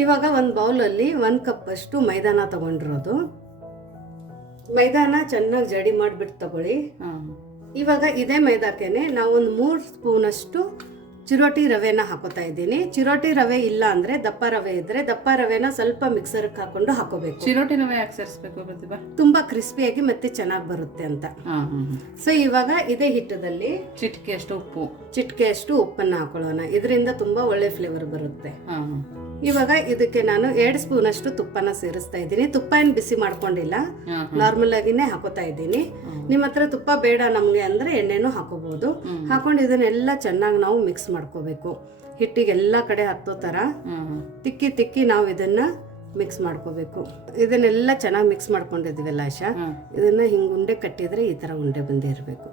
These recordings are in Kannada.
ಇವಾಗ ಒಂದು ಬೌಲಲ್ಲಿ 1 ಕಪ್ ಅಷ್ಟು ಮೈದಾನ ತಗೊಂಡಿರೋದು. ಮೈದಾನ ಚೆನ್ನಾಗಿ ಜಡಿ ಮಾಡಿಬಿಟ್ಟು ತಗೊಳ್ಳಿ. ಇವಾಗ ಇದೇ ಮೈದಾಕೇನೆ ನಾವು ಒಂದು 3 ಸ್ಪೂನ್ ಅಷ್ಟು ಚಿರೋಟಿ ರವೆನ ಹಾಕೋತಾ ಇದ್ದೀನಿ. ಚಿರೋಟಿ ರವೆ ಇಲ್ಲ ಅಂದ್ರೆ ದಪ್ಪ ರವೆ ಇದ್ರೆ ದಪ್ಪ ರವೆನ ಸ್ವಲ್ಪ ಮಿಕ್ಸರ್ಗೆ ಹಾಕೊಂಡು ಹಾಕೋಬೇಕು. ಚಿರೋಟಿ ರವೆ ಯಾಕೆ ಸೇರಿಸಬೇಕು ಪ್ರತಿಭಾ? ತುಂಬಾ ಕ್ರಿಸ್ಪಿಯಾಗಿ ಮತ್ತೆ ಚೆನ್ನಾಗಿ ಬರುತ್ತೆ ಅಂತ. ಸೊ ಇವಾಗ ಇದೇ ಹಿಟ್ಟದಲ್ಲಿ ಚಿಟಿಕೆ ಅಷ್ಟು ಉಪ್ಪನ್ನ ಹಾಕೊಳ್ಳೋಣ. ಇದರಿಂದ ತುಂಬಾ ಒಳ್ಳೆ ಫ್ಲೇವರ್ ಬರುತ್ತೆ. ಇವಾಗ ಇದಕ್ಕೆ ನಾನು 2 ಸ್ಪೂನ್ ಅಷ್ಟು ತುಪ್ಪನ ಸೇರಿಸ್ತಾ ಇದ್ದೀನಿ. ತುಪ್ಪ ಏನು ಬಿಸಿ ಮಾಡ್ಕೊಂಡಿಲ್ಲ, ನಾರ್ಮಲ್ ಆಗಿನೇ ಹಾಕೋತಾ ಇದ್ದೀನಿ. ನಿಮ್ಮ ಹತ್ರ ತುಪ್ಪ ಬೇಡ ನಮ್ಗೆ ಅಂದ್ರೆ ಎಣ್ಣೆನೂ ಹಾಕೋಬಹುದು. ಹಾಕೊಂಡು ಇದನ್ನೆಲ್ಲ ಚೆನ್ನಾಗಿ ನಾವು ಮಿಕ್ಸ್ ಮಾಡ್ಕೋಬೇಕು. ಹಿಟ್ಟಿಗೆ ಎಲ್ಲಾ ಕಡೆ ಹತ್ತೋ ತರ ತಿಕ್ಕಿ ನಾವು ಇದನ್ನ ಮಿಕ್ಸ್ ಮಾಡ್ಕೋಬೇಕು. ಇದನ್ನೆಲ್ಲ ಚೆನ್ನಾಗಿ ಮಿಕ್ಸ್ ಮಾಡ್ಕೊಂಡಿದ್ದೀವಲ್ಲ ಆಶಾ, ಇದನ್ನ ಹಿಂಗ್ ಉಂಡೆ ಕಟ್ಟಿದ್ರೆ ಈ ತರ ಉಂಡೆ ಬಂದೇ ಇರಬೇಕು.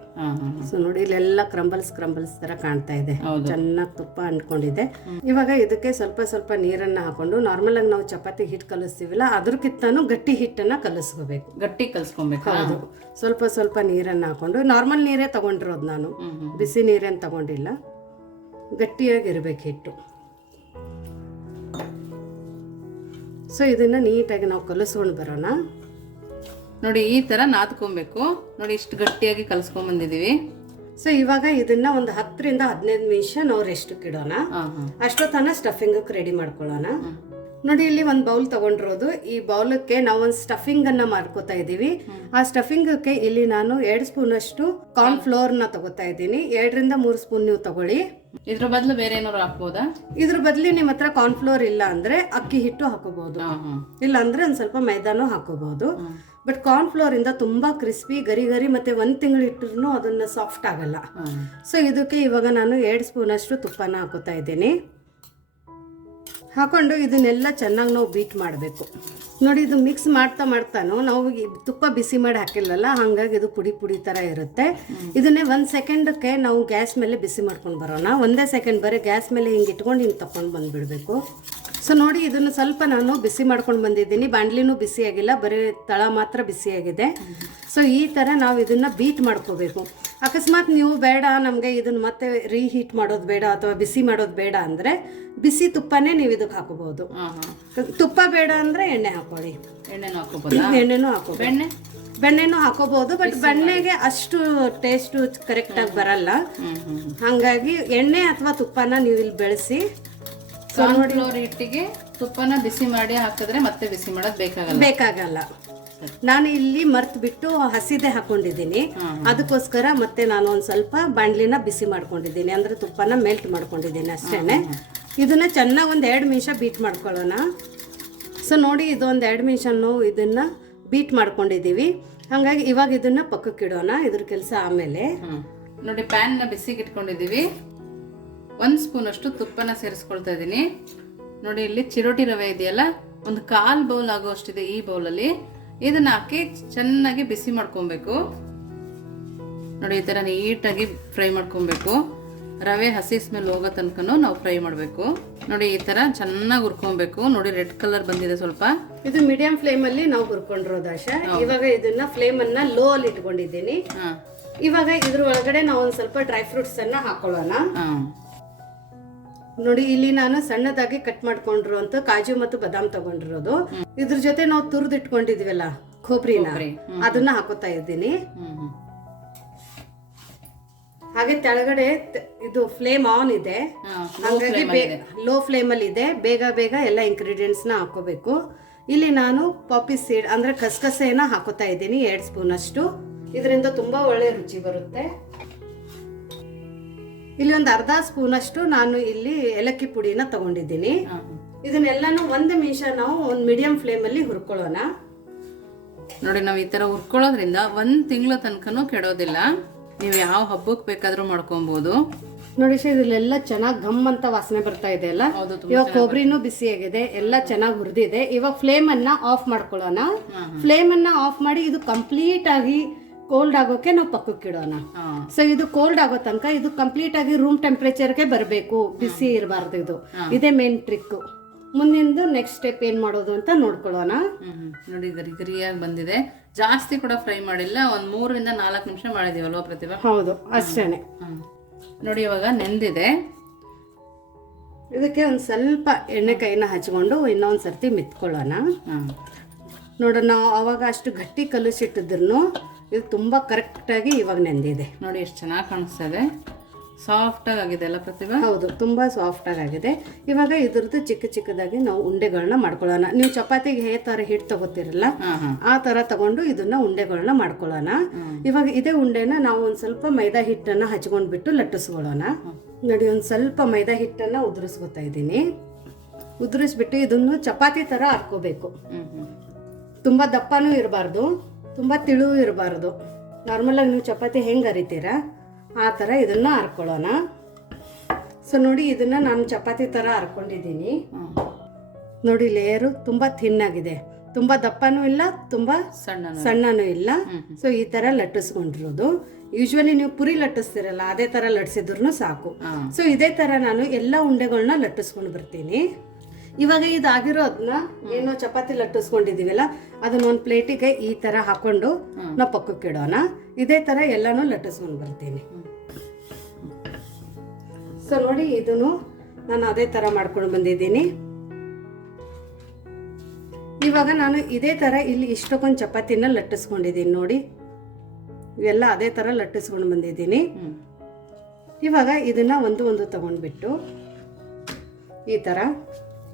ಸೊ ನೋಡಿ ಇಲ್ಲೆಲ್ಲ ಕ್ರಂಬಲ್ಸ್ ತರ ಕಾಣ್ತಾ ಇದೆ. ಚೆನ್ನಾಗಿ ತುಪ್ಪ ಅಂಟ್ಕೊಂಡಿದೆ. ಇವಾಗ ಇದಕ್ಕೆ ಸ್ವಲ್ಪ ನೀರನ್ನ ಹಾಕೊಂಡು ನಾರ್ಮಲ್ ಆಗಿ ನಾವು ಚಪಾತಿ ಹಿಟ್ಟು ಕಲಿಸ್ತೀವಲ್ಲ ಅದ್ರಕ್ಕಿಂತನೂ ಗಟ್ಟಿ ಹಿಟ್ಟನ್ನ ಕಲಿಸ್ಕೋಬೇಕು. ಗಟ್ಟಿ ಕಲಿಸ್ಕೊಬೇಕು. ಹೌದು, ಸ್ವಲ್ಪ ನೀರನ್ನ ಹಾಕೊಂಡು, ನಾರ್ಮಲ್ ನೀರೇ ತಗೊಂಡಿರೋದು ನಾನು, ಬಿಸಿ ನೀರೇನು ತಗೊಂಡಿಲ್ಲ. ಗಟ್ಟಿಯಾಗಿರ್ಬೇಕು ಹಿಟ್ಟು. ಸೊ ಇದನ್ನ ನೀಟಾಗಿ ನಾವು ಕಲಿಸ್ಕೊಂಡು ಬರೋಣ. ನೋಡಿ ಈ ತರ ನಾದ್ಕೊಬೇಕು. ನೋಡಿ ಇಷ್ಟು ಗಟ್ಟಿಯಾಗಿ ಕಲಿಸ್ಕೊಂಡ್ ಬಂದಿದೀವಿ. ಸೊ ಇವಾಗ ಇದನ್ನ ಒಂದು 10 ರಿಂದ 15 ನಿಮಿಷ ನಾವು ರೆಸ್ಟ್ಗೆ ಇಡೋಣ. ಅಷ್ಟೊತ್ತನ ಸ್ಟಫಿಂಗ್ ರೆಡಿ ಮಾಡ್ಕೊಳ್ಳೋಣ. ನೋಡಿ ಇಲ್ಲಿ ಒಂದು ಬೌಲ್ ತಗೊಂಡಿರೋದು. ಈ ಬೌಲಕ್ಕೆ ನಾವು ಒಂದು ಸ್ಟಫಿಂಗ್ ಅನ್ನ ಮಾಡ್ಕೋತಾ ಇದೀವಿ. ಆ ಸ್ಟಫಿಂಗಕ್ಕೆ ಇಲ್ಲಿ ನಾನು 2 ಸ್ಪೂನ್ ಅಷ್ಟು ಕಾರ್ನ್ ಫ್ಲೋರ್ ನ ತಗೋತಾ ಇದ್ದೀನಿ. 2 ರಿಂದ 3 ಸ್ಪೂನ್ ನೀವು ತಗೊಳ್ಳಿ. ಇದ್ರ ಬದಲು ಬೇರೆ ಏನಾದ್ರು ಹಾಕ್ಬೋದಾ? ಇದ್ರ ಬದಲು ನಿಮ್ಮ ಹತ್ರ ಕಾರ್ನ್ ಫ್ಲೋರ್ ಇಲ್ಲ ಅಂದ್ರೆ ಅಕ್ಕಿ ಹಿಟ್ಟು ಹಾಕೋಬಹುದು, ಇಲ್ಲ ಅಂದ್ರೆ ಒಂದ್ ಸ್ವಲ್ಪ ಮೈದಾನು ಹಾಕೋಬಹುದು. ಬಟ್ ಕಾರ್ನ್ ಫ್ಲೋರ್ ಇಂದ ತುಂಬಾ ಕ್ರಿಸ್ಪಿ ಗರಿ ಮತ್ತೆ 1 ತಿಂಗಳು ಇಟ್ಟರು ಅದನ್ನ ಸಾಫ್ಟ್ ಆಗಲ್ಲ. ಸೊ ಇದಕ್ಕೆ ಇವಾಗ ನಾನು 2 ಸ್ಪೂನ್ ಅಷ್ಟು ತುಪ್ಪನ ಹಾಕೋತಾ ಇದ್ದೀನಿ. ಹಾಕೊಂಡು ಇದನ್ನೆಲ್ಲ ಚೆನ್ನಾಗಿ ನಾವು ಬೀಟ್ ಮಾಡಬೇಕು. ನೋಡಿ ಇದು ಮಿಕ್ಸ್ ಮಾಡ್ತಾನು ನಾವು ತುಪ್ಪ ಬಿಸಿ ಮಾಡಿ ಹಾಕಿಲ್ಲಲ್ಲ, ಹಾಗಾಗಿ ಇದು ಪುಡಿ ತರ ಇರುತ್ತೆ. ಇದನ್ನೇ 1 ಸೆಕೆಂಡಕ್ಕೆ ನಾವು ಗ್ಯಾಸ್ ಮೇಲೆ ಬಿಸಿ ಮಾಡ್ಕೊಂಡು ಬರೋಣ. 1 ಸೆಕೆಂಡ್ ಬರೀ ಗ್ಯಾಸ್ ಮೇಲೆ ಹಿಂಗೆ ಇಟ್ಕೊಂಡು ಹಿಂಗೆ ತಕೊಂಡು ಬಂದ್ಬಿಡ್ಬೇಕು. ಸೊ ನೋಡಿ ಇದನ್ನು ಸ್ವಲ್ಪ ನಾನು ಬಿಸಿ ಮಾಡ್ಕೊಂಡು ಬಂದಿದ್ದೀನಿ. ಬಾಂಡ್ಲಿನೂ ಬಿಸಿಯಾಗಿಲ್ಲ, ಬರೀ ತಳ ಮಾತ್ರ ಬಿಸಿಯಾಗಿದೆ. ಸೊ ಈ ಥರ ನಾವು ಇದನ್ನು ಬೀಟ್ ಮಾಡ್ಕೋಬೇಕು. ಅಕಸ್ಮಾತ್ ನೀವು ಬೇಡ ನಮಗೆ ಇದನ್ನು ಮತ್ತೆ ರೀಹೀಟ್ ಮಾಡೋದು ಬೇಡ ಅಥವಾ ಬಿಸಿ ಮಾಡೋದು ಬೇಡ ಅಂದರೆ ಬಿಸಿ ತುಪ್ಪನೇ ನೀವು ಇದಕ್ಕೆ ಹಾಕೋಬಹುದು. ತುಪ್ಪ ಬೇಡ ಅಂದರೆ ಎಣ್ಣೆ ಹಾಕೊಳ್ಳಿ. ಎಣ್ಣೆನೂ ಹಾಕೋಬಹುದು. ಬೆಣ್ಣೆನೂ ಹಾಕೋಬಹುದು. ಬಟ್ ಬೆಣ್ಣೆಗೆ ಅಷ್ಟು ಟೇಸ್ಟ್ ಕರೆಕ್ಟ್ ಆಗಿ ಬರಲ್ಲ. ಹಾಗಾಗಿ ಎಣ್ಣೆ ಅಥವಾ ತುಪ್ಪನ ನೀವು ಇಲ್ಲಿ ಬೆಳೆಸಿ. ಫ್ಲೋರ್ ಹಿಟ್ಟಿಗೆ ತುಪ್ಪನ ಬಿಸಿ ಮಾಡಿ ಹಾಕಿದ್ರೆ ಮತ್ತೆ ಬಿಸಿ ಮಾಡೋದು ಬೇಕಾಗಲ್ಲ. ನಾನು ಇಲ್ಲಿ ಮರ್ತ್ ಬಿಟ್ಟು ಹಸಿದೆ ಹಾಕೊಂಡಿದ್ದೀನಿ. ಅದಕ್ಕೋಸ್ಕರ ಮತ್ತೆ ನಾನು ಒಂದ್ ಸ್ವಲ್ಪ ಬಾಂಡ್ಲಿನ ಬಿಸಿ ಮಾಡ್ಕೊಂಡಿದ್ದೀನಿ, ಅಂದ್ರೆ ತುಪ್ಪನ ಮೆಲ್ಟ್ ಮಾಡ್ಕೊಂಡಿದ್ದೀನಿ ಅಷ್ಟೇನೆ. ಇದನ್ನ ಚೆನ್ನಾಗಿ 1-2 ನಿಮಿಷ ಬೀಟ್ ಮಾಡ್ಕೊಳ್ಳೋಣ. ಸೊ ನೋಡಿ ಇದು 1-2 ನಿಮಿಷ ಇದನ್ನ ಬೀಟ್ ಮಾಡ್ಕೊಂಡಿದೀವಿ. ಹಾಗಾಗಿ ಇವಾಗ ಇದನ್ನ ಪಕ್ಕಕ್ಕೆ ಇಡೋಣ. ಇದ್ರ ಕೆಲಸ ಆಮೇಲೆ. ನೋಡಿ ಪ್ಯಾನ್ ನ ಬಿಸಿಗೆ ಇಟ್ಕೊಂಡಿದೀವಿ. 1 ಸ್ಪೂನ್ ಅಷ್ಟು ತುಪ್ಪನ ಸೇರಿಸ್ಕೊಳ್ತಾ ಇದ್ದೀನಿ. ನೋಡಿ ಇಲ್ಲಿ ಚಿರೋಟಿ ರವೆ ಇದೆಯಲ್ಲ, ಒಂದು 1/4 ಬೌಲ್ ಆಗೋ ಅಷ್ಟಿದೆ ಈ ಬೌಲಲ್ಲಿ. ಇದನ್ನ ಹಾಕಿ ಚೆನ್ನಾಗಿ ಬಿಸಿ ಮಾಡ್ಕೊಬೇಕು. ನೋಡಿ ಈ ತರ ನೀಟಾಗಿ ಫ್ರೈ ಮಾಡ್ಕೊಬೇಕು. ರವೆ ಹಸಿ ಸ್ಮೆಲ್ ಹೋಗೋ ತನಕನೂ ನಾವು ಫ್ರೈ ಮಾಡಬೇಕು. ನೋಡಿ ಈ ತರ ಚೆನ್ನಾಗಿ ಹುರ್ಕೊಬೇಕು. ನೋಡಿ ರೆಡ್ ಕಲರ್ ಬಂದಿದೆ ಸ್ವಲ್ಪ. ಇದು ಮೀಡಿಯಂ ಫ್ಲೇಮ್ ಅಲ್ಲಿ ನಾವು ಹುರ್ಕೊಂಡಿರೋದು ಆಶಾ. ಇವಾಗ ಇದನ್ನ ಫ್ಲೇಮ್ ಅನ್ನ ಲೋ ಅಲ್ಲಿ ಇಟ್ಕೊಂಡಿದ್ದೀನಿ. ಇವಾಗ ಇದ್ರ ಒಳಗಡೆ ನಾವು ಒಂದ್ ಸ್ವಲ್ಪ ಡ್ರೈ ಫ್ರೂಟ್ಸ್ ಅನ್ನ ಹಾಕೊಳ್ಳೋಣ. ನೋಡಿ ಇಲ್ಲಿ ನಾನು ಸಣ್ಣದಾಗಿ ಕಟ್ ಮಾಡ್ಕೊಂಡಿರುವಂತ ಕಾಜು ಮತ್ತು ಬಾದಾಮ್ ತಗೊಂಡಿರೋದು. ಇದ್ರ ಜೊತೆ ನಾವು ತುರ್ದು ಇಟ್ಕೊಂಡಿದೀವಲ್ಲ ಕೊಬ್ಬರಿನ, ಅದನ್ನ ಹಾಕೋತಾ ಇದ್ದೀನಿ. ಹಾಗೆ ತೆಳಗಡೆ ಇದು ಫ್ಲೇಮ್ ಆನ್ ಇದೆ, ಹಾಗಾಗಿ ಲೋ ಫ್ಲೇಮ್ ಅಲ್ಲಿ ಇದೆ. ಬೇಗ ಎಲ್ಲ ಇಂಗ್ರೀಡಿಯೆಂಟ್ಸ್ ನ ಹಾಕೋಬೇಕು. ಇಲ್ಲಿ ನಾನು ಪಾಪಿ ಸೀಡ್ ಅಂದ್ರೆ ಕಸಕಸೆನ ಹಾಕೋತಾ ಇದ್ದೀನಿ 2 ಸ್ಪೂನ್ ಅಷ್ಟು. ಇದರಿಂದ ತುಂಬಾ ಒಳ್ಳೆ ರುಚಿ ಬರುತ್ತೆ. ಇಲ್ಲಿ ಒಂದು 1/2 ಸ್ಪೂನ್ ಅಷ್ಟು ನಾನು ಇಲ್ಲಿ ಏಲಕ್ಕಿ ಪುಡಿನ ತಗೊಂಡಿದ್ದೀನಿ. ಇದನ್ನೆಲ್ಲಾನು 1 ನಿಮಿಷ ನಾವು ಒಂದು ಮೀಡಿಯಂ ಫ್ಲೇಮ್ ಅಲ್ಲಿ ಹುರ್ಕೊಳ್ಳೋಣ. ನೋಡಿ ನಾವು ಈ ತರ ಹುರ್ಕೊಳ್ಳೋದ್ರಿಂದ 1 ತಿಂಗಳ ತನಕನೂ ಕೆಡೋದಿಲ್ಲ. ನೀವು ಯಾವ ಹಬ್ಬಕ್ಕೆ ಬೇಕಾದ್ರೂ ಮಾಡ್ಕೊಬಹುದು. ನೋಡಿ ಇದ್ರಲ್ಲೆಲ್ಲ ಚೆನ್ನಾಗಿ ಘಮ್ ಅಂತ ವಾಸನೆ ಬರ್ತಾ ಇದೆ ಅಲ್ಲ. ಇವಾಗ ಕೊಬ್ಬರಿನೂ ಬಿಸಿಯಾಗಿದೆ, ಎಲ್ಲ ಚೆನ್ನಾಗಿ ಹುರಿದಿದೆ. ಇವಾಗ ಫ್ಲೇಮ್ ಅನ್ನ ಆಫ್ ಮಾಡ್ಕೊಳ್ಳೋಣ. ಫ್ಲೇಮ್ ಅನ್ನ ಆಫ್ ಮಾಡಿ ಇದು ಕಂಪ್ಲೀಟ್ ಆಗಿ ಕೋಲ್ಡ್ ಆಗೋಕೆ ನಾವು ಪಕ್ಕಕ್ಕೆ ಇಡೋಣ. ಸೊ ಇದು ಕೋಲ್ಡ್ ಆಗೋ ತನಕ ಇದು ಕಂಪ್ಲೀಟ್ ಆಗಿ ರೂಮ್ ಟೆಂಪರೇಚರ್ಗೆ ಬರಬೇಕು, ಬಿಸಿ ಇರಬಾರ್ದು. ಇದು ಇದೇ ಮೇನ್ ಟ್ರಿಕ್. ಮುಂದಿಂದು ನೆಕ್ಸ್ಟ್ ಸ್ಟೆಪ್ ಏನ್ ಮಾಡೋದು ಅಂತ ನೋಡ್ಕೊಳ್ಳೋಣ. ನೋಡಿ ಗರಿಯಾಗಿ ಬಂದಿದೆ. ಜಾಸ್ತಿ ಕೂಡ ಫ್ರೈ ಮಾಡಿಲ್ಲ, ಒಂದ್ 3 ರಿಂದ 4 ನಿಮಿಷ ಮಾಡಿದೀವಲ್ವಾ ಪ್ರತಿಭಾ? ಹೌದು, ಅಷ್ಟೇನೆ. ನೋಡಿ ಇವಾಗ ನೆಂದಿದೆ. ಇದಕ್ಕೆ ಒಂದು ಸ್ವಲ್ಪ ಎಣ್ಣೆ ಕೈನ ಹಚ್ಕೊಂಡು ಇನ್ನೊಂದು ಸರ್ತಿ ಮಿತ್ಕೊಳ್ಳೋಣ. ನೋಡೋಣ, ನಾವು ಅವಾಗ ಅಷ್ಟು ಗಟ್ಟಿ ಕಲಸಿಟ್ಟಿದ್ರು ಇದು ತುಂಬ ಕರೆಕ್ಟಾಗಿ ಇವಾಗ ನೆಂದಿದೆ. ನೋಡಿ ಎಷ್ಟು ಚೆನ್ನಾಗಿ ಕಾಣಿಸ್ತಾ ಇದೆ, ಸಾಫ್ಟಾಗಿ ಆಗಿದೆ ಅಲ್ಲ ಪ್ರತಿಭಾ? ಹೌದು, ತುಂಬ ಸಾಫ್ಟಾಗಿ ಆಗಿದೆ. ಇವಾಗ ಇದ್ರದ್ದು ಚಿಕ್ಕ ಚಿಕ್ಕದಾಗಿ ನಾವು ಉಂಡೆಗಳನ್ನ ಮಾಡ್ಕೊಳ್ಳೋಣ. ನೀವು ಚಪಾತಿಗೆ ಹೇ ಥರ ಹಿಟ್ಟು ತಗೋತಿರಲ್ಲ ಆ ಥರ ತಗೊಂಡು ಇದನ್ನ ಉಂಡೆಗಳನ್ನ ಮಾಡ್ಕೊಳ್ಳೋಣ. ಇವಾಗ ಇದೇ ಉಂಡೆನ ನಾವು ಒಂದು ಸ್ವಲ್ಪ ಮೈದಾ ಹಿಟ್ಟನ್ನು ಹಚ್ಕೊಂಡ್ಬಿಟ್ಟು ಲಟ್ಟಿಸ್ಕೊಳ್ಳೋಣ. ನೋಡಿ, ಒಂದು ಸ್ವಲ್ಪ ಮೈದಾ ಹಿಟ್ಟನ್ನು ಉದುರಿಸ್ಕೊತಾ ಇದ್ದೀನಿ. ಉದುರಿಸ್ಬಿಟ್ಟು ಇದನ್ನು ಚಪಾತಿ ಥರ ಹಾಕ್ಕೋಬೇಕು. ತುಂಬ ದಪ್ಪನೂ ಇರಬಾರ್ದು, ತುಂಬ ತಿಳುವು ಇರಬಾರ್ದು. ನಾರ್ಮಲಾಗಿ ನೀವು ಚಪಾತಿ ಹೆಂಗೆ ಅರಿತೀರಾ ಆ ಥರ ಇದನ್ನು ಹರ್ಕೊಳ್ಳೋಣ. ಸೊ ನೋಡಿ, ಇದನ್ನು ನಾನು ಚಪಾತಿ ಥರ ಹರ್ಕೊಂಡಿದ್ದೀನಿ. ನೋಡಿ, ಲೇಯರು ತುಂಬ ಥಿನ್ನಾಗಿದೆ, ತುಂಬ ದಪ್ಪನೂ ಇಲ್ಲ, ತುಂಬ ಸಣ್ಣನೂ ಇಲ್ಲ. ಸೊ ಈ ಥರ ಲಟ್ಟಿಸ್ಕೊಂಡಿರೋದು. ಯೂಶ್ವಲಿ ನೀವು ಪುರಿ ಲಟ್ಟಿಸ್ತಿರಲ್ಲ ಅದೇ ಥರ ಲಟ್ಟಿಸಿದ್ರು ಸಾಕು. ಸೊ ಇದೇ ಥರ ನಾನು ಎಲ್ಲ ಉಂಡೆಗಳನ್ನ ಲಟ್ಟಿಸ್ಕೊಂಡು ಬರ್ತೀನಿ. ಇವಾಗ ಇದಾಗಿರೋದನ್ನ ಏನೋ ಚಪಾತಿ ಲಟ್ಟಿಸ್ಕೊಂಡಿದೀವಲ್ಲ ಅದನ್ನ ಒಂದು ಪ್ಲೇಟಿಗೆ ಈ ಥರ ಹಾಕೊಂಡು ನಾವು ಪಕ್ಕಕ್ಕೆ ಇಡೋಣ. ಇದೇ ಥರ ಎಲ್ಲನೂ ಲಟ್ಟಿಸ್ಕೊಂಡು ಬರ್ತೀನಿ. ಸೊ ನೋಡಿ, ಇದನ್ನು ನಾನು ಅದೇ ಥರ ಮಾಡ್ಕೊಂಡು ಬಂದಿದ್ದೀನಿ. ಇವಾಗ ನಾನು ಇದೇ ಥರ ಇಲ್ಲಿ ಇಷ್ಟಕ್ಕೊಂದು ಚಪಾತಿನ ಲಟ್ಟಿಸ್ಕೊಂಡಿದ್ದೀನಿ. ನೋಡಿ, ಇವೆಲ್ಲ ಅದೇ ಥರ ಲಟ್ಟಿಸ್ಕೊಂಡು ಬಂದಿದ್ದೀನಿ. ಇವಾಗ ಇದನ್ನ ಒಂದು ತಗೊಂಡ್ಬಿಟ್ಟು ಈ ಥರ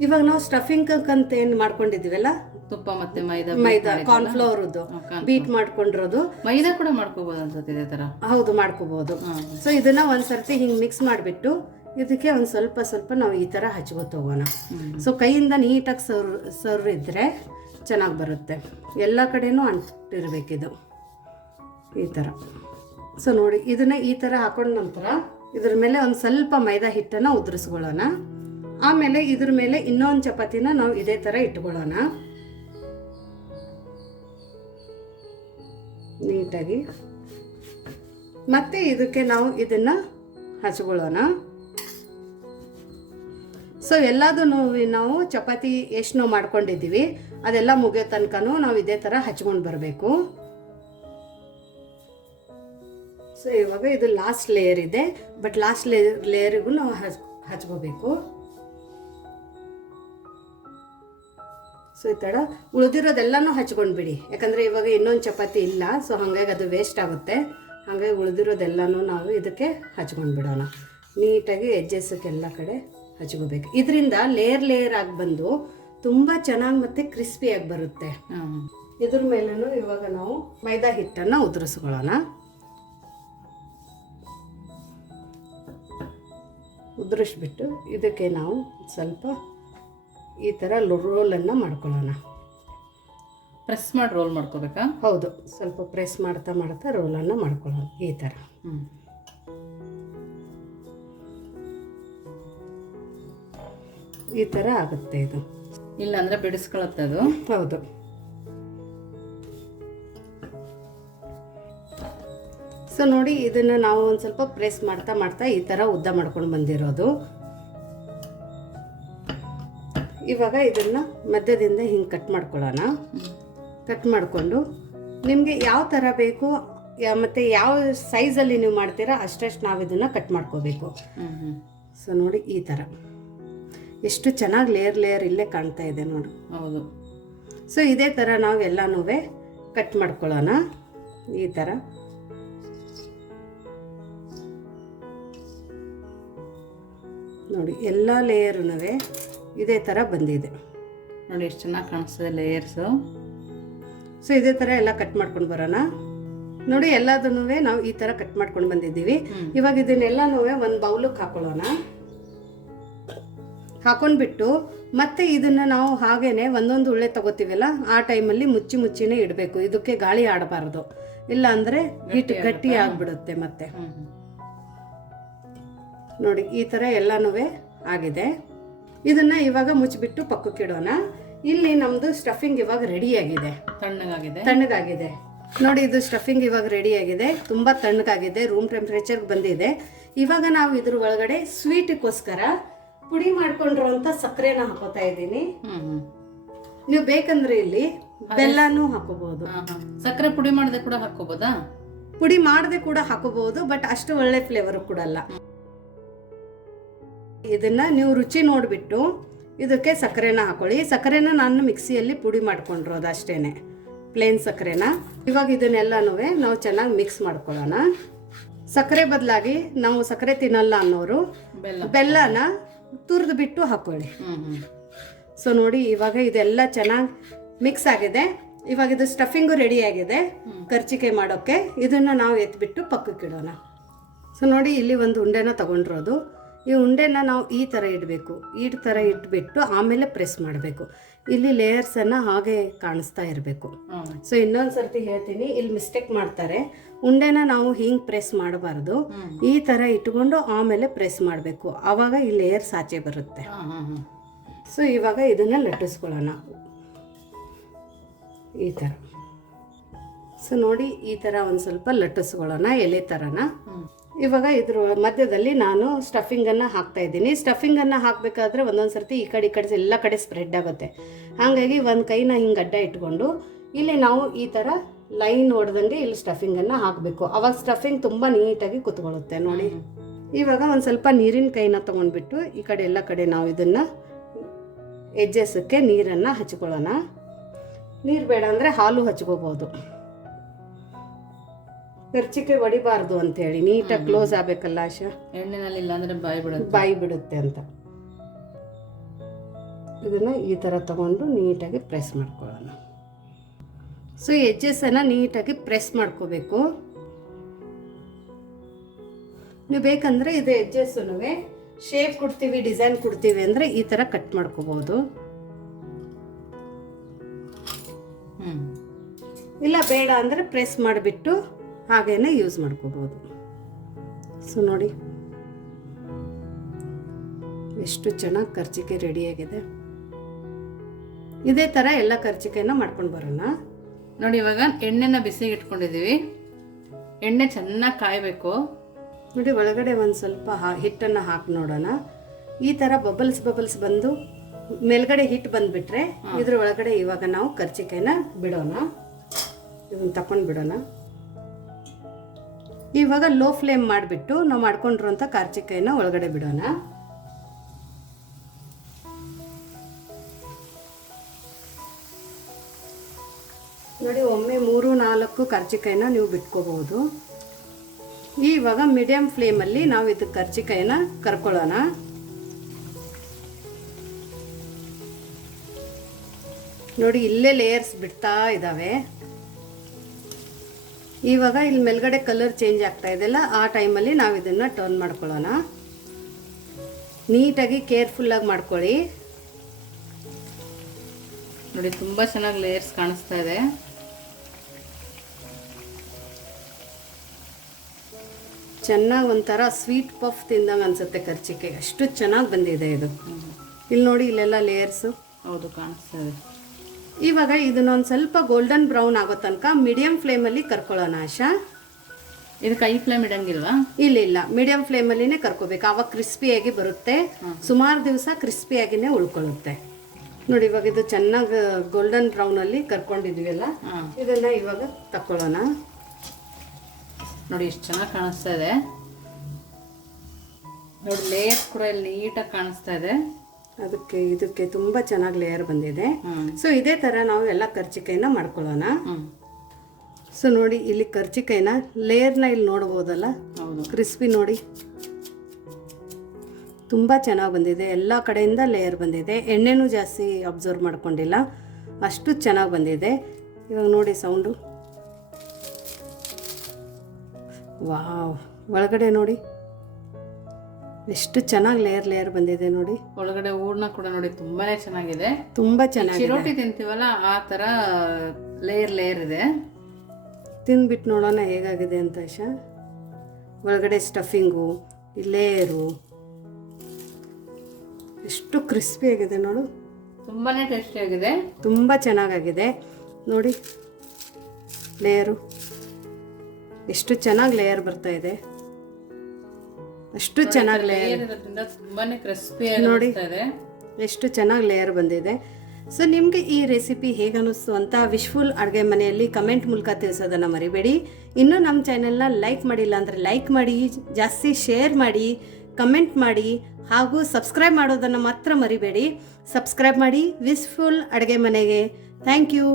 ಇವಾಗ ನಾವು ಸ್ಟಫಿಂಗ್ ಅಂತ ಏನು ಮಾಡ್ಕೊಂಡಿದ್ದೀವಲ್ಲ, ತುಪ್ಪ ಮತ್ತೆ ಮೈದಾ ಕಾರ್ನ್ಫ್ಲವರ್ದು ಬೀಟ್ ಮಾಡ್ಕೊಂಡಿರೋದು. ಮೈದಾ ಕೂಡ ಮಾಡ್ಕೋಬಹುದು ಅನ್ಸುತ್ತೆ ಇದೇ ತರ. ಹೌದು, ಮಾಡ್ಕೋಬಹುದು. ಸೊ ಇದನ್ನ ಒಂದ್ಸರ್ತಿ ಹಿಂಗೆ ಮಿಕ್ಸ್ ಮಾಡಿಬಿಟ್ಟು ಇದಕ್ಕೆ ಒಂದು ಸ್ವಲ್ಪ ನಾವು ಈ ಥರ ಹಚ್ಕೋತ ಹೋಗೋಣ. ಸೊ ಕೈಯಿಂದ ನೀಟಾಗಿ ಸರ್ವ್ ಇದ್ರೆ ಚೆನ್ನಾಗಿ ಬರುತ್ತೆ. ಎಲ್ಲ ಕಡೆನೂ ಅಂಟಿರ್ಬೇಕಿದು ಈ ಥರ. ಸೊ ನೋಡಿ, ಇದನ್ನ ಈ ಥರ ಹಾಕೊಂಡ ನಂತರ ಇದ್ರ ಮೇಲೆ ಒಂದು ಸ್ವಲ್ಪ ಮೈದಾ ಹಿಟ್ಟನ್ನು ಉದುರಿಸ್ಕೊಳ್ಳೋಣ. ಆಮೇಲೆ ಇದ್ರ ಮೇಲೆ ಇನ್ನೊಂದು ಚಪಾತಿನ ನಾವು ಇದೇ ಥರ ಇಟ್ಕೊಳ್ಳೋಣ ನೀಟಾಗಿ. ಮತ್ತೆ ಇದಕ್ಕೆ ನಾವು ಇದನ್ನ ಹಚ್ಕೊಳ್ಳೋಣ. ಸೊ ಎಲ್ಲದನ್ನು ನಾವು ಚಪಾತಿ ಎಷ್ಟು ನಾವು ಮಾಡ್ಕೊಂಡಿದ್ದೀವಿ ಅದೆಲ್ಲ ಮುಗಿಯೋ ತನಕನೂ ನಾವು ಇದೇ ಥರ ಹಚ್ಕೊಂಡು ಬರಬೇಕು. ಸೊ ಇವಾಗ ಇದು ಲಾಸ್ಟ್ ಲೇಯರ್ ಇದೆ, ಬಟ್ ಲಾಸ್ಟ್ ಲೇಯರಿಗೂ ನಾವು ಹಚ್ಕೋಬೇಕು. ಸೊ ಈ ಥರ ಉಳಿದಿರೋದೆಲ್ಲನೂ ಹಚ್ಕೊಂಡ್ಬಿಡಿ, ಯಾಕಂದರೆ ಇವಾಗ ಇನ್ನೊಂದು ಚಪಾತಿ ಇಲ್ಲ. ಸೊ ಹಾಗಾಗಿ ಅದು ವೇಸ್ಟ್ ಆಗುತ್ತೆ. ಹಾಗಾಗಿ ಉಳಿದಿರೋದೆಲ್ಲನೂ ನಾವು ಇದಕ್ಕೆ ಹಚ್ಕೊಂಡು ಬಿಡೋಣ. ನೀಟಾಗಿ ಎಡ್ಜಸ್ಸಕ್ಕೆಲ್ಲ ಕಡೆ ಹಚ್ಕೋಬೇಕು. ಇದರಿಂದ ಲೇಯರ್ ಆಗಿ ಬಂದು ತುಂಬ ಚೆನ್ನಾಗಿ ಮತ್ತು ಕ್ರಿಸ್ಪಿಯಾಗಿ ಬರುತ್ತೆ. ಇದ್ರ ಮೇಲೂ ಇವಾಗ ನಾವು ಮೈದಾ ಹಿಟ್ಟನ್ನು ಉದುರಿಸ್ಕೊಳ್ಳೋಣ. ಉದುರಿಸ್ಬಿಟ್ಟು ಇದಕ್ಕೆ ನಾವು ಸ್ವಲ್ಪ ಈ ಥರ ರೋಲನ್ನು ಮಾಡ್ಕೊಳ್ಳೋಣ. ಪ್ರೆಸ್ ಮಾಡಿ ರೋಲ್ ಮಾಡ್ಕೋಬೇಕಾ? ಹೌದು, ಸ್ವಲ್ಪ ಪ್ರೆಸ್ ಮಾಡ್ತಾ ರೋಲನ್ನು ಮಾಡ್ಕೊಳ್ಳೋಣ ಈ ಥರ. ಈ ಥರ ಆಗುತ್ತೆ ಇದು. ಇಲ್ಲ ಅಂದರೆ ಬಿಡಿಸ್ಕೊಳತ್ತೆ ಅದು. ಹೌದು. ಸೊ ನೋಡಿ, ಇದನ್ನು ನಾವು ಒಂದು ಸ್ವಲ್ಪ ಪ್ರೆಸ್ ಮಾಡ್ತಾ ಈ ಥರ ಉದ್ದ ಮಾಡ್ಕೊಂಡು ಬಂದಿರೋದು. ಇವಾಗ ಇದನ್ನು ಮಧ್ಯದಿಂದ ಹಿಂಗೆ ಕಟ್ ಮಾಡ್ಕೊಳ್ಳೋಣ. ಕಟ್ ಮಾಡಿಕೊಂಡು ನಿಮಗೆ ಯಾವ ಥರ ಬೇಕು ಮತ್ತು ಯಾವ ಸೈಜಲ್ಲಿ ನೀವು ಮಾಡ್ತೀರಾ ಅಷ್ಟಷ್ಟು ನಾವು ಇದನ್ನು ಕಟ್ ಮಾಡ್ಕೋಬೇಕು. ಸೊ ನೋಡಿ, ಈ ಥರ ಎಷ್ಟು ಚೆನ್ನಾಗಿ ಲೇಯರ್ ಇಲ್ಲೇ ಕಾಣ್ತಾ ಇದೆ ನೋಡಿ. ಹೌದು. ಸೊ ಇದೇ ಥರ ನಾವು ಎಲ್ಲನೂ ಕಟ್ ಮಾಡ್ಕೊಳ್ಳೋಣ ಈ ಥರ. ನೋಡಿ, ಎಲ್ಲ ಲೇಯರೂ ಇದೇ ಥರ ಬಂದಿದೆ. ನೋಡಿ ಎಷ್ಟು ಚೆನ್ನಾಗಿ ಕಾಣಿಸ್ತದೆ ಲೇಯರ್ಸು. ಸೊ ಇದೇ ಥರ ಎಲ್ಲ ಕಟ್ ಮಾಡ್ಕೊಂಡು ಬರೋಣ. ನೋಡಿ, ಎಲ್ಲದನ್ನೂ ನಾವು ಈ ಥರ ಕಟ್ ಮಾಡ್ಕೊಂಡು ಬಂದಿದ್ದೀವಿ. ಇವಾಗ ಇದನ್ನೆಲ್ಲನೂ ಒಂದು ಬೌಲಿಗೆ ಹಾಕೊಳ್ಳೋಣ. ಹಾಕೊಂಡ್ಬಿಟ್ಟು ಮತ್ತೆ ಇದನ್ನು ನಾವು ಹಾಗೇನೆ ಒಂದೊಂದು ಉಳ್ಳೆ ತಗೋತೀವಲ್ಲ ಆ ಟೈಮಲ್ಲಿ ಮುಚ್ಚಿನೇ ಇಡಬೇಕು. ಇದಕ್ಕೆ ಗಾಳಿ ಆಡಬಾರ್ದು, ಇಲ್ಲ ಅಂದರೆ ಹಿಟ್ಟು ಗಟ್ಟಿ ಆಗಿಬಿಡುತ್ತೆ ಮತ್ತೆ. ನೋಡಿ, ಈ ಥರ ಎಲ್ಲನೂ ಆಗಿದೆ. ಇದನ್ನು ಇವಾಗ ಮುಚ್ಚಿಬಿಟ್ಟು ಪಕ್ಕಕ್ಕೆ ಇಡೋಣ. ಇಲ್ಲಿ ನಮ್ಮದು ಸ್ಟಫಿಂಗ್ ಇವಾಗ ರೆಡಿಯಾಗಿದೆ. ತಣ್ಣಗಾಗಿದೆ. ನೋಡಿ, ಇದು ಸ್ಟಫಿಂಗ್ ಇವಾಗ ರೆಡಿಯಾಗಿದೆ. ತುಂಬ ತಣ್ಣಗಾಗಿದೆ, ರೂಮ್ ಟೆಂಪ್ರೇಚರ್ಗೆ ಬಂದಿದೆ. ಇವಾಗ ನಾವು ಇದ್ರ ಒಳಗಡೆ ಸ್ವೀಟಿಗೋಸ್ಕರ ಪುಡಿ ಮಾಡ್ಕೊಂಡಿರೋಂಥ ಸಕ್ಕರೆನ ಹಾಕೋತಾ ಇದ್ದೀನಿ. ನೀವು ಬೇಕಂದ್ರೆ ಇಲ್ಲಿ ಬೆಲ್ಲನೂ ಹಾಕೋಬಹುದು. ಸಕ್ಕರೆ ಪುಡಿ ಮಾಡದೆ ಕೂಡ ಹಾಕೋಬಹುದಾ? ಪುಡಿ ಮಾಡದೆ ಕೂಡ ಹಾಕೋಬಹುದು, ಬಟ್ ಅಷ್ಟು ಒಳ್ಳೆ ಫ್ಲೇವರ್ ಕೊಡಲ್ಲ. ಇದನ್ನು ನೀವು ರುಚಿ ನೋಡಿಬಿಟ್ಟು ಇದಕ್ಕೆ ಸಕ್ಕರೆನ ಹಾಕೊಳ್ಳಿ. ಸಕ್ಕರೆನ ನಾನು ಮಿಕ್ಸಿಯಲ್ಲಿ ಪುಡಿ ಮಾಡ್ಕೊಂಡಿರೋದು ಅಷ್ಟೇ, ಪ್ಲೇನ್ ಸಕ್ಕರೆನ. ಇವಾಗ ಇದನ್ನೆಲ್ಲನೂ ನಾವು ಚೆನ್ನಾಗಿ ಮಿಕ್ಸ್ ಮಾಡ್ಕೊಳ್ಳೋಣ. ಸಕ್ಕರೆ ಬದಲಾಗಿ ನಾವು ಸಕ್ಕರೆ ತಿನ್ನಲ್ಲ ಅನ್ನೋರು ಬೆಲ್ಲನ ತುರಿದು ಬಿಟ್ಟು ಹಾಕೊಳ್ಳಿ. ಸೊ ನೋಡಿ ಇವಾಗ ಇದೆಲ್ಲ ಚೆನ್ನಾಗಿ ಮಿಕ್ಸ್ ಆಗಿದೆ. ಇವಾಗ ಇದು ಸ್ಟಫಿಂಗು ರೆಡಿ ಆಗಿದೆ ಕರ್ಚಿಕಾಯಿ ಮಾಡೋಕ್ಕೆ. ಇದನ್ನು ನಾವು ಎತ್ಬಿಟ್ಟು ಪಕ್ಕಕ್ಕೆ ಇಡೋಣ. ಸೊ ನೋಡಿ ಇಲ್ಲಿ ಒಂದು ಉಂಡೆನ ತಗೊಂಡಿರೋದು. ಈ ಉಂಡೆನ ನಾವು ಈ ಥರ ಇಡಬೇಕು. ಈ ಥರ ಇಟ್ಬಿಟ್ಟು ಆಮೇಲೆ ಪ್ರೆಸ್ ಮಾಡಬೇಕು. ಇಲ್ಲಿ ಲೇಯರ್ಸನ್ನು ಹಾಗೆ ಕಾಣಿಸ್ತಾ ಇರಬೇಕು. ಸೊ ಇನ್ನೊಂದು ಸರ್ತಿ ಹೇಳ್ತೀನಿ, ಇಲ್ಲಿ ಮಿಸ್ಟೇಕ್ ಮಾಡ್ತಾರೆ. ಉಂಡೆನ ನಾವು ಹಿಂಗೆ ಪ್ರೆಸ್ ಮಾಡಬಾರ್ದು, ಈ ಥರ ಇಟ್ಕೊಂಡು ಆಮೇಲೆ ಪ್ರೆಸ್ ಮಾಡಬೇಕು. ಆವಾಗ ಈ ಲೇಯರ್ಸ್ ಆಚೆ ಬರುತ್ತೆ. ಸೊ ಇವಾಗ ಇದನ್ನು ಲಟ್ಟಿಸ್ಕೊಳ್ಳೋಣ ಈ ಥರ. ಸೊ ನೋಡಿ ಈ ಥರ ಒಂದು ಸ್ವಲ್ಪ ಲಟ್ಟಿಸ್ಕೊಳ್ಳೋಣ ಎಲೆ ಥರನ. ಇವಾಗ ಇದ್ರ ಮಧ್ಯದಲ್ಲಿ ನಾನು ಸ್ಟಫಿಂಗನ್ನು ಹಾಕ್ತಾ ಇದ್ದೀನಿ. ಸ್ಟಫಿಂಗನ್ನು ಹಾಕಬೇಕಾದ್ರೆ ಒಂದೊಂದು ಸರ್ತಿ ಈ ಕಡೆ ಎಲ್ಲ ಕಡೆ ಸ್ಪ್ರೆಡ್ ಆಗುತ್ತೆ. ಹಾಗಾಗಿ ಒಂದು ಕೈನ ಹಿಂಗೆ ಅಡ್ಡ ಇಟ್ಕೊಂಡು ಇಲ್ಲಿ ನಾವು ಈ ಥರ ಲೈನ್ ಹೊಡೆದಂಗೆ ಇಲ್ಲಿ ಸ್ಟಫಿಂಗನ್ನು ಹಾಕಬೇಕು. ಅವಾಗ ಸ್ಟಫಿಂಗ್ ತುಂಬ ನೀಟಾಗಿ ಕುತ್ಕೊಳ್ಳುತ್ತೆ ನೋಡಿ. ಇವಾಗ ಒಂದು ಸ್ವಲ್ಪ ನೀರಿನ ಕೈನ ತೊಗೊಂಡ್ಬಿಟ್ಟು ಈ ಕಡೆ ಎಲ್ಲ ಕಡೆ ನಾವು ಇದನ್ನು ಎಜ್ಜೆಸಕ್ಕೆ ನೀರನ್ನು ಹಚ್ಕೊಳ್ಳೋಣ. ನೀರು ಬೇಡ ಅಂದರೆ ಹಾಲು ಹಚ್ಕೋಬೋದು. ಕರ್ಚಿಕಾಯಿ ಹೊಡಿಬಾರ್ದು ಅಂತೇಳಿ ನೀಟಾಗಿ ಕ್ಲೋಸ್ ಆಗಬೇಕಲ್ಲ ಆಶಾ, ಎಣ್ಣೆನಲ್ಲಿ ಇಲ್ಲ ಅಂದರೆ ಬಾಯಿ ಬಿಡುತ್ತೆ ಅಂತ. ಇದನ್ನು ಈ ಥರ ತಗೊಂಡು ನೀಟಾಗಿ ಪ್ರೆಸ್ ಮಾಡ್ಕೊಳ್ಳೋಣ. ಸೊ ಎಜ್ಜೆಸನ್ನು ನೀಟಾಗಿ ಪ್ರೆಸ್ ಮಾಡ್ಕೋಬೇಕು. ನೀವು ಬೇಕಂದರೆ ಇದು ಎಜ್ಜೆಸ್ಸೂ ಶೇಪ್ ಕೊಡ್ತೀವಿ, ಡಿಸೈನ್ ಕೊಡ್ತೀವಿ ಅಂದರೆ ಈ ಥರ ಕಟ್ ಮಾಡ್ಕೋಬೋದು. ಇಲ್ಲ ಬೇಡ ಅಂದರೆ ಪ್ರೆಸ್ ಮಾಡಿಬಿಟ್ಟು ಹಾಗೇನೆ ಯೂಸ್ ಮಾಡ್ಕೋಬೋದು. ಸೊ ನೋಡಿ ಎಷ್ಟು ಚೆನ್ನಾಗಿ ಕರ್ಚಿಕಾಯಿ ರೆಡಿಯಾಗಿದೆ. ಇದೇ ಥರ ಎಲ್ಲ ಕರ್ಚಿಕಾಯಿನ ಮಾಡ್ಕೊಂಡು ಬರೋಣ. ನೋಡಿ ಇವಾಗ ಎಣ್ಣೆನ ಬಿಸಿಗೆ ಇಟ್ಕೊಂಡಿದ್ದೀವಿ. ಎಣ್ಣೆ ಚೆನ್ನಾಗಿ ಕಾಯಬೇಕು. ನೋಡಿ ಒಳಗಡೆ ಒಂದು ಸ್ವಲ್ಪ ಹಿಟ್ಟನ್ನು ಹಾಕಿ ನೋಡೋಣ. ಈ ಥರ ಬಬಲ್ಸ್ ಬಂದು ಮೇಲ್ಗಡೆ ಹಿಟ್ಟು ಬಂದುಬಿಟ್ರೆ ಇದ್ರ ಒಳಗಡೆ ಇವಾಗ ನಾವು ಕರ್ಚಿಕಾಯಿನ ಬಿಡೋಣ. ಇದನ್ನು ತಕೊಂಡು ಬಿಡೋಣ. ಇವಾಗ ಲೋ ಫ್ಲೇಮ್ ಮಾಡಿಬಿಟ್ಟು ನಾವು ಮಾಡ್ಕೊಂಡಿರೋಂಥ ಕರ್ಚಿಕಾಯಿನ ಒಳಗಡೆ ಬಿಡೋಣ. ನೋಡಿ ಒಮ್ಮೆ 3-4 ಕರ್ಚಿಕಾಯಿನ ನೀವು ಬಿಟ್ಕೋಬಹುದು. ಇವಾಗ ಮೀಡಿಯಂ ಫ್ಲೇಮಲ್ಲಿ ನಾವು ಇದು ಕರ್ಚಿಕಾಯಿನ ಕರ್ಕೊಳ್ಳೋಣ. ನೋಡಿ ಇಲ್ಲೇ ಲೇಯರ್ಸ್ ಬಿಡ್ತಾ ಇದ್ದಾವೆ. ಇವಾಗ ಇಲ್ಲಿ ಮೇಲ್ಗಡೆ ಕಲರ್ ಚೇಂಜ್ ಆಗ್ತಾ ಇದೆಲ್ಲ, ಆ ಟೈಮಲ್ಲಿ ನಾವು ಇದನ್ನು ಟರ್ನ್ ಮಾಡ್ಕೊಳ್ಳೋಣ. ನೀಟಾಗಿ ಕೇರ್ಫುಲ್ಲಾಗಿ ಮಾಡ್ಕೊಳ್ಳಿ. ನೋಡಿ ತುಂಬ ಚೆನ್ನಾಗಿ ಲೇಯರ್ಸ್ ಕಾಣಿಸ್ತಾ ಇದೆ. ಚೆನ್ನಾಗಿ ಒಂಥರ ಸ್ವೀಟ್ ಪಫ್ ತಿಂದಂಗೆ ಅನ್ಸುತ್ತೆ ಕರ್ಚಿಕಾಯಿ, ಅಷ್ಟು ಚೆನ್ನಾಗಿ ಬಂದಿದೆ ಇದು. ಇಲ್ಲಿ ನೋಡಿ ಇಲ್ಲೆಲ್ಲ ಲೇಯರ್ಸು. ಹೌದು ಕಾಣಿಸ್ತಾ ಇದೆ. ಇವಾಗ ಇದನ್ನೊಂದು ಸ್ವಲ್ಪ ಗೋಲ್ಡನ್ ಬ್ರೌನ್ ಆಗೋ ತನಕ ಮೀಡಿಯಂ ಫ್ಲೇಮಲ್ಲಿ ಕರ್ಕೊಳ್ಳೋಣ ಆಶಾ. ಇದಕ್ಕೆ ಹೈ ಫ್ಲೇಮ್ ಇಡಂಗಿಲ್ವಾ? ಇಲ್ಲ ಮೀಡಿಯಂ ಫ್ಲೇಮಲ್ಲಿನೇ ಕರ್ಕೋಬೇಕು. ಆವಾಗ ಕ್ರಿಸ್ಪಿಯಾಗಿ ಬರುತ್ತೆ. ಸುಮಾರು ದಿವಸ ಕ್ರಿಸ್ಪಿಯಾಗಿನೇ ಉಳ್ಕೊಳ್ಳುತ್ತೆ. ನೋಡಿ ಇವಾಗ ಇದು ಚೆನ್ನಾಗಿ ಗೋಲ್ಡನ್ ಬ್ರೌನಲ್ಲಿ ಕರ್ಕೊಂಡಿದ್ವಿಲ್ಲ, ಇದನ್ನ ಇವಾಗ ತಕ್ಕೊಳ್ಳೋಣ. ನೋಡಿ ಎಷ್ಟು ಚೆನ್ನಾಗಿ ಕಾಣಿಸ್ತಾ ಇದೆ. ನೋಡಿ ಲೇಯರ್ಸ್ ಕೂಡ ಇಲ್ಲಿ ನೀಟಾಗಿ ಕಾಣಿಸ್ತಾ ಇದೆ. ಇದಕ್ಕೆ ತುಂಬ ಚೆನ್ನಾಗಿ ಲೇಯರ್ ಬಂದಿದೆ. ಸೊ ಇದೇ ಥರ ನಾವು ಎಲ್ಲ ಕರ್ಚಿಕಾಯಿನ ಮಾಡ್ಕೊಳ್ಳೋಣ. ಸೊ ನೋಡಿ ಇಲ್ಲಿ ಕರ್ಚಿಕಾಯಿನ ಲೇಯರ್ನ ಇಲ್ಲಿ ನೋಡ್ಬೋದಲ್ಲ, ಕ್ರಿಸ್ಪಿ ನೋಡಿ ತುಂಬ ಚೆನ್ನಾಗಿ ಬಂದಿದೆ. ಎಲ್ಲ ಕಡೆಯಿಂದ ಲೇಯರ್ ಬಂದಿದೆ. ಎಣ್ಣೆನೂ ಜಾಸ್ತಿ ಅಬ್ಸರ್ವ್ ಮಾಡ್ಕೊಂಡಿಲ್ಲ, ಅಷ್ಟು ಚೆನ್ನಾಗಿ ಬಂದಿದೆ. ಇವಾಗ ನೋಡಿ ಸೌಂಡು, ವಾವ್. ಒಳಗಡೆ ನೋಡಿ ಎಷ್ಟು ಚೆನ್ನಾಗಿ ಲೇಯರ್ ಬಂದಿದೆ ನೋಡಿ. ಒಳಗಡೆ ಹೂರ್ಣ ಕೂಡ ನೋಡಿ ತುಂಬಾನೇ ಚೆನ್ನಾಗಿದೆ. ತುಂಬಾ ಚೆನ್ನಾಗಿ ಚಿರೋಟಿ ತಿಂತೀವಲ್ಲ ಆ ತರ ಲೇಯರ್ ಇದೆ. ತಿಂದ್ಬಿಟ್ಟು ನೋಡೋಣ ಹೇಗಾಗಿದೆ ಅಂತ ಆಶಾ. ಒಳಗಡೆ ಸ್ಟಫಿಂಗು, ಲೇಯರು ಎಷ್ಟು ಕ್ರಿಸ್ಪಿ ಆಗಿದೆ ನೋಡು. ತುಂಬಾನೇ ಟೇಸ್ಟಿ ಆಗಿದೆ, ತುಂಬ ಚೆನ್ನಾಗಿದೆ ನೋಡಿ. ಲೇಯರು ಎಷ್ಟು ಚೆನ್ನಾಗಿ ಲೇಯರ್ ಬರ್ತಾ ಇದೆ, ಅಷ್ಟು ಚೆನ್ನಾಗಿ ಲೇಯರ್ ತುಂಬಾನೇ ಕ್ರಿಸ್ಪಿ ನೋಡಿ, ಎಷ್ಟು ಚೆನ್ನಾಗಿ ಲೇಯರ್ ಬಂದಿದೆ. ಸೊ ನಿಮಗೆ ಈ ರೆಸಿಪಿ ಹೇಗೆ ಅನ್ನಿಸ್ತು ಅಂತ ವಿಶ್ಫುಲ್ ಅಡುಗೆ ಮನೆಯಲ್ಲಿ ಕಮೆಂಟ್ ಮೂಲಕ ತಿಳಿಸೋದನ್ನು ಮರಿಬೇಡಿ. ಇನ್ನೂ ನಮ್ಮ ಚಾನೆಲ್ನ ಲೈಕ್ ಮಾಡಿಲ್ಲ ಅಂದರೆ ಲೈಕ್ ಮಾಡಿ, ಜಾಸ್ತಿ ಶೇರ್ ಮಾಡಿ, ಕಮೆಂಟ್ ಮಾಡಿ ಹಾಗೂ ಸಬ್ಸ್ಕ್ರೈಬ್ ಮಾಡೋದನ್ನು ಮಾತ್ರ ಮರಿಬೇಡಿ. ಸಬ್ಸ್ಕ್ರೈಬ್ ಮಾಡಿ ವಿಶ್ಫುಲ್ ಅಡುಗೆ ಮನೆಗೆ. Thank you.